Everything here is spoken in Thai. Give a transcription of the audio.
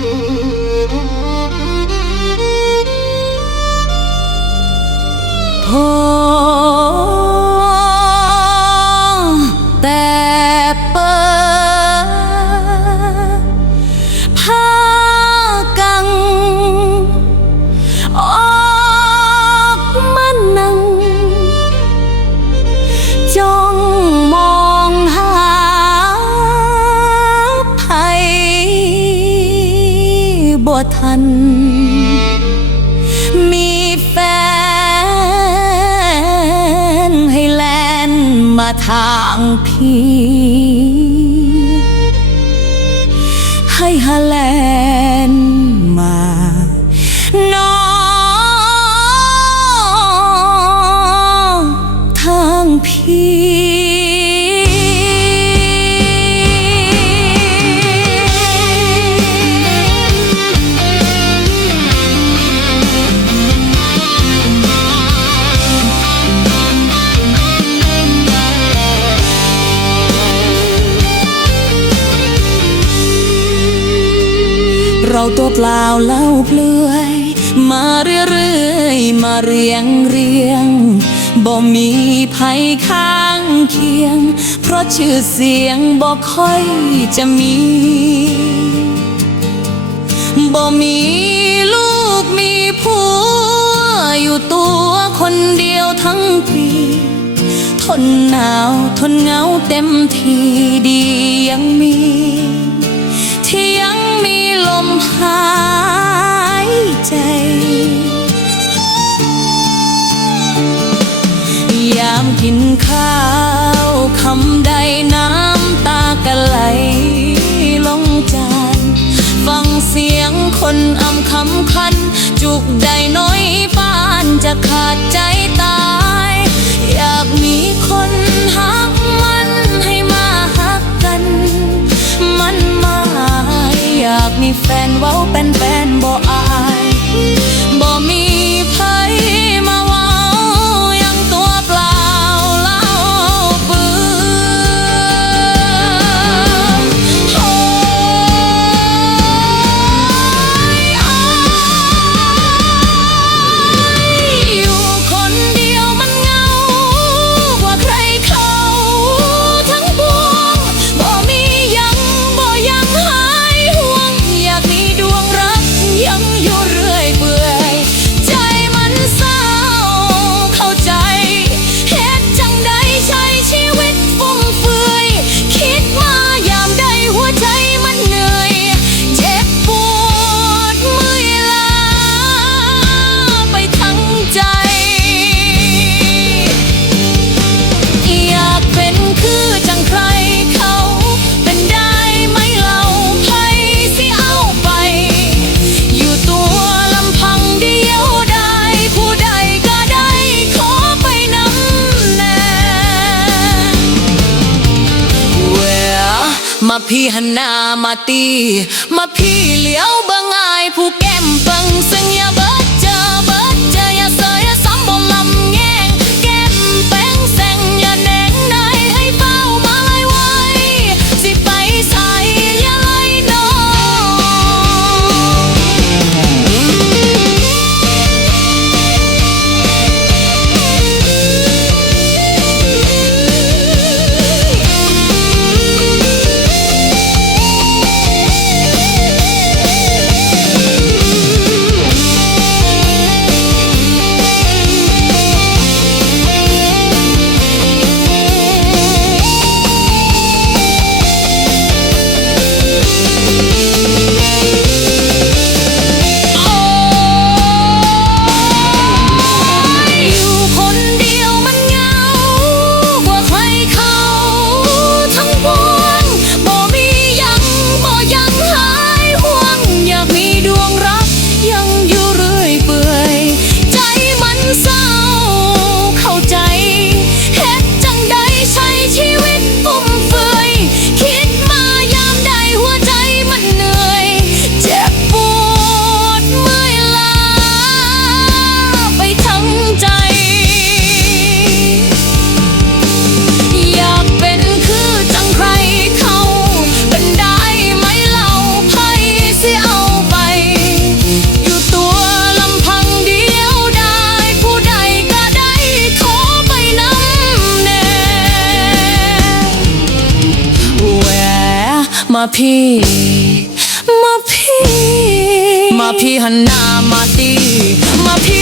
พ ทัน มีแฟนให้แลนมาทางพี่ ให้ฮาแลนมานองทางพี่ เราตัวเปล่าเล่าเปลือย มาเรื่อยๆ มาเรียงเรียงบ่มีภัยข้างเคียง เพราะชื่อเสียงบ่ค่อยจะมีบ่มีลูกมีผัวอยู่ตัวคนเดียวทั้งปี ทนหนาวทนเหงาเต็มทีดียังมี มหายใจ ยามกินข้าวคำใดน้ำตากะไหลลงจาน ฟังเสียงคนอำคำคัน จุกใดน้อยปานจะขาดใจตาย อยากมีคนหัก ว้าเป็นแฟน พี่หันหน้ามาตี มาพี่เลี้ยวเบิ่งอายผู้ माफी माफी। माफी हन्ना माती माफी